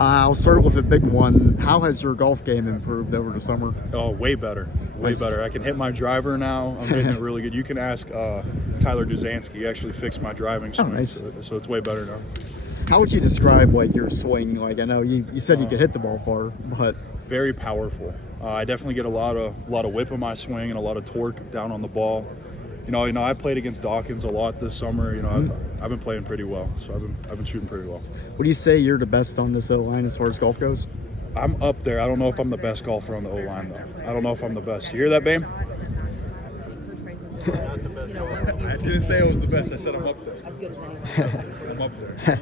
I'll start with a big one. How has your golf game improved over the summer? Oh, way better. Way better. I can hit my driver now. I'm hitting it really good. You can ask Tyler Duzansky. He actually fixed my driving swing. Nice. So it's way better now. How would you describe your swing? I know you said you could hit the ball far, but very powerful. I definitely get a lot of whip in my swing and a lot of torque down on the ball. I played against Dawkins a lot this summer. I've been playing pretty well, so I've been shooting pretty well. Would you say you're the best on this O-line as far as golf goes? I'm up there. I don't know if I'm the best golfer on the O-line though. I don't know if I'm the best. You hear that, babe? I didn't say I was the best. I said I'm up there. As good as anyone. I'm up there.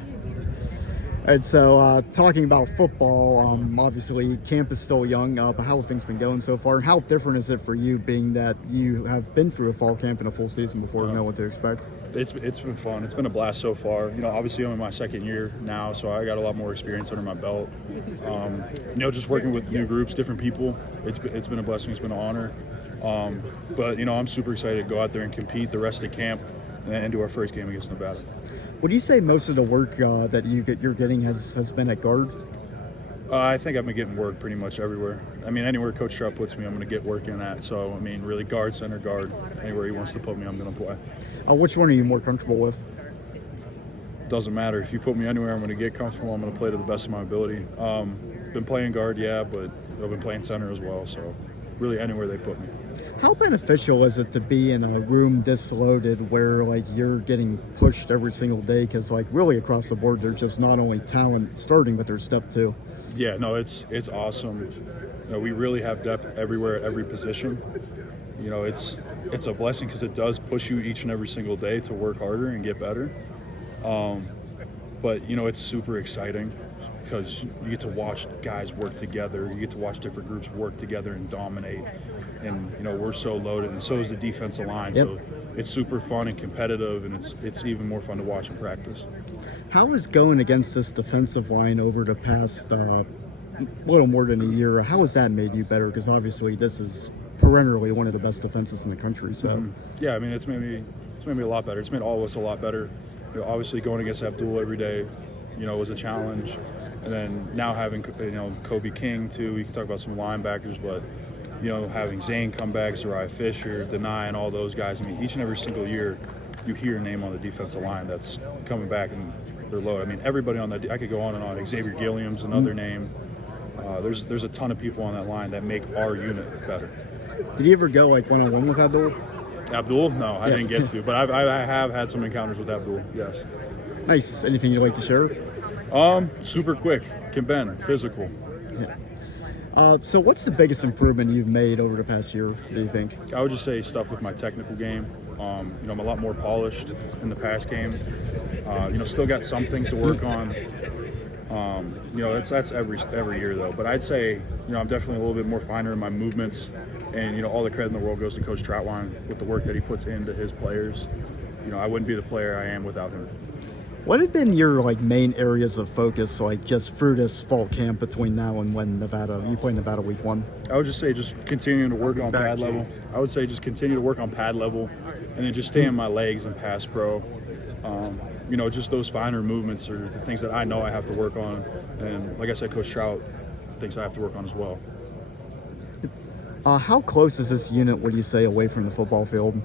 All right, so talking about football, obviously camp is still young, but how have things been going so far? How different is it for you, being that you have been through a fall camp and a full season before, know what to expect? It's been fun. It's been a blast so far. Obviously I'm in my second year now, so I got a lot more experience under my belt. Just working with new groups, different people. It's been a blessing. It's been an honor. But I'm super excited to go out there and compete the rest of camp and do our first game against Nevada. Would you say most of the work that you're getting has been at guard? I think I've been getting work pretty much everywhere. Anywhere Coach Trout puts me, I'm going to get work in at. So, really guard, center guard, anywhere he wants to put me, I'm going to play. Which one are you more comfortable with? Doesn't matter. If you put me anywhere, I'm going to get comfortable. I'm going to play to the best of my ability. Been playing guard, yeah, but I've been playing center as well. So, really anywhere they put me. How beneficial is it to be in a room this loaded where you're getting pushed every single day? Because really across the board, there's just not only talent starting, but there's depth too. Yeah, no, it's awesome. We really have depth everywhere at every position. It's a blessing because it does push you each and every single day to work harder and get better. But it's super exciting because you get to watch guys work together. You get to watch different groups work together and dominate. And we're so loaded, and so is the defensive line. Yep. So it's super fun and competitive, and it's even more fun to watch in practice. How is going against this defensive line over the past little more than a year? How has that made you better? Because obviously this is perennially one of the best defenses in the country. So yeah, it's made me a lot better. It's made all of us a lot better. Obviously going against Abdul every day, was a challenge, and then now having Kobe King too. We can talk about some linebackers, but having Zane come back, Zariah Fisher, Nittany, and all those guys. Each and every single year, you hear a name on the defensive line that's coming back, and they're low. Everybody on that. I could go on and on. Xavier Gilliam's another name. There's a ton of people on that line that make our unit better. Did you ever go one-on-one with Abdul? Abdul? No, I didn't get to, but I have had some encounters with Abdul. Yes. Nice. Anything you'd like to share? Super quick, can bend, physical. Yeah. So what's the biggest improvement you've made over the past year, do you think? I would just say stuff with my technical game. I'm a lot more polished in the pass game. Still got some things to work on. That's every year though. But I'd say, I'm definitely a little bit more finer in my movements. And, all the credit in the world goes to Coach Troutwine with the work that he puts into his players. I wouldn't be the player I am without him. What have been your main areas of focus just through this fall camp between now and when you play Nevada week 1? I would just say just continuing to work on pad level. I would say just continue to work on pad level, and then just stay in my legs and pass pro. Just those finer movements are the things that I know I have to work on, and like I said, Coach Trout thinks I have to work on as well. How close is this unit, would you say, away from the football field?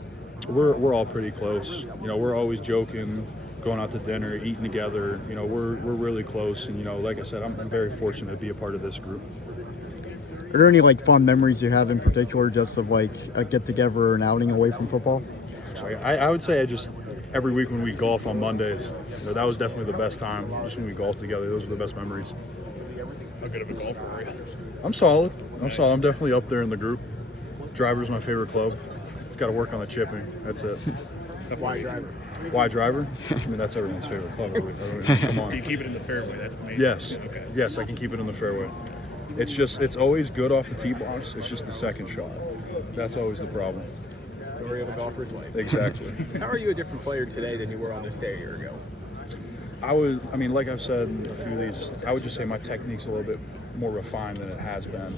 We're all pretty close. We're always joking, going out to dinner, eating together. We're really close, and like I said, I'm very fortunate to be a part of this group. Are there any fond memories you have in particular, just of a get together or an outing away from football? I would say every week when we golf on Mondays, that was definitely the best time. Just when we golf together, those were the best memories. How good of a golfer are you? I'm solid. I'm definitely up there in the group. Driver's my favorite club. Just got to work on the chipping. That's it. Why driver? Why driver? That's everyone's favorite club. Come on. You keep it in the fairway. That's the main. Yes. thing. Okay. Yes, I can keep it in the fairway. It's always good off the tee box. It's just the second shot. That's always the problem. Story of a golfer's life. Exactly. How are you a different player today than you were on this day a year ago? Like I've said in a few of these, I would just say my technique's a little bit more refined than it has been.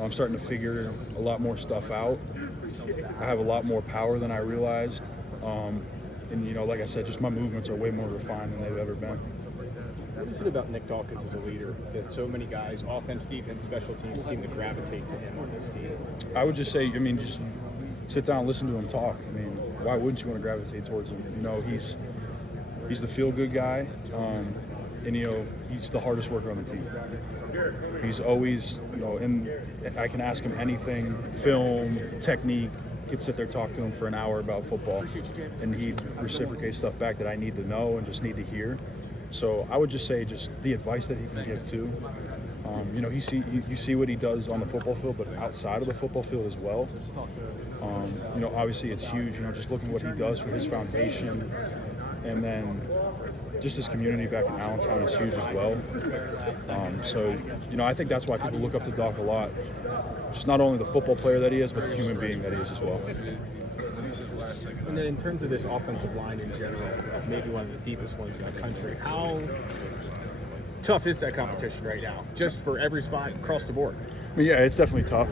I'm starting to figure a lot more stuff out. I have a lot more power than I realized. And like I said, just my movements are way more refined than they've ever been. What is it about Nick Dawkins as a leader that so many guys, offense, defense, special teams, seem to gravitate to him on this team? I would just say, I mean, just sit down and listen to him talk. I mean, why wouldn't you want to gravitate towards him? You know, he's the feel-good guy, and, you know, he's the hardest worker on the team. He's always, you know, and I can ask him anything, film, technique, could sit there talk to him for an hour about football, and he'd reciprocate stuff back that I need to know and just need to hear. So I would just say just the advice that he can give too. You know, you see what he does on the football field, but outside of the football field as well. You know, obviously it's huge. You know, just looking at what he does for his foundation, and then just his community back in Allentown is huge as well. So, you know, I think that's why people look up to Doc a lot. Just not only the football player that he is, but the human being that he is as well. And then in terms of this offensive line in general, maybe one of the deepest ones in the country, how tough is that competition right now? Just for every spot across the board? I mean, yeah, it's definitely tough,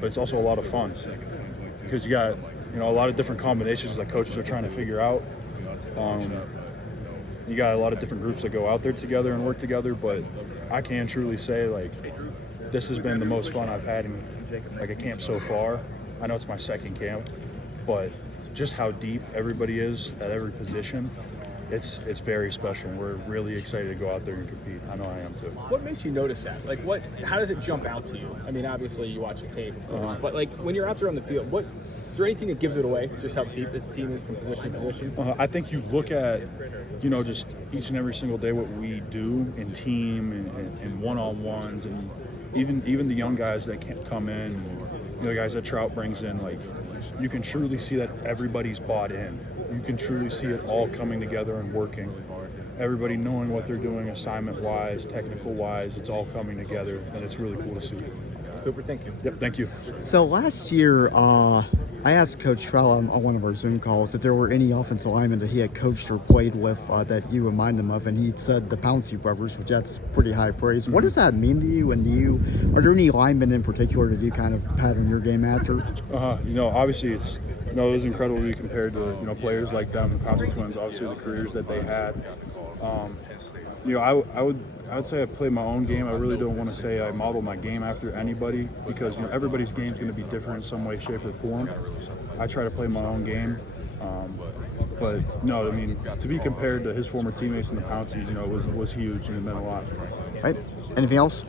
but it's also a lot of fun because you got, you know, a lot of different combinations that coaches are trying to figure out. You got a lot of different groups that go out there together and work together, but I can truly say, like, this has been the most fun I've had in, like, a camp so far. I know it's my second camp, but just how deep everybody is at every position, it's very special. We're really excited to go out there and compete. I know I am too. What makes you notice that? Like, how does it jump out to you? I mean, obviously you watch the tape, of course, but like when you're out there on the field, is there anything that gives it away? Just how deep this team is from position to position? I think you look at, you know, just each and every single day what we do in team and one-on-ones, and even the young guys that can't come in, and, you know, the guys that Trout brings in, like, you can truly see that everybody's bought in. You can truly see it all coming together and working. Everybody knowing what they're doing assignment-wise, technical-wise, it's all coming together, and it's really cool to see. Cooper, thank you. Yep, thank you. So last year, I asked Coach Trout on one of our Zoom calls if there were any offensive linemen that he had coached or played with that you remind him of, and he said the Pouncey brothers, which that's pretty high praise. Mm-hmm. What does that mean to you? And are there any linemen in particular that you kind of pattern your game after? You know, obviously it was incredible to be compared to, you know, players like them, the Pouncey twins, obviously the careers that they had. You know, I would say I play my own game. I really don't want to say I model my game after anybody because, you know, everybody's game is going to be different in some way, shape, or form. I try to play my own game. But no, I mean, to be compared to his former teammates in the Pounceys, you know, was huge and it meant a lot. Right. Anything else?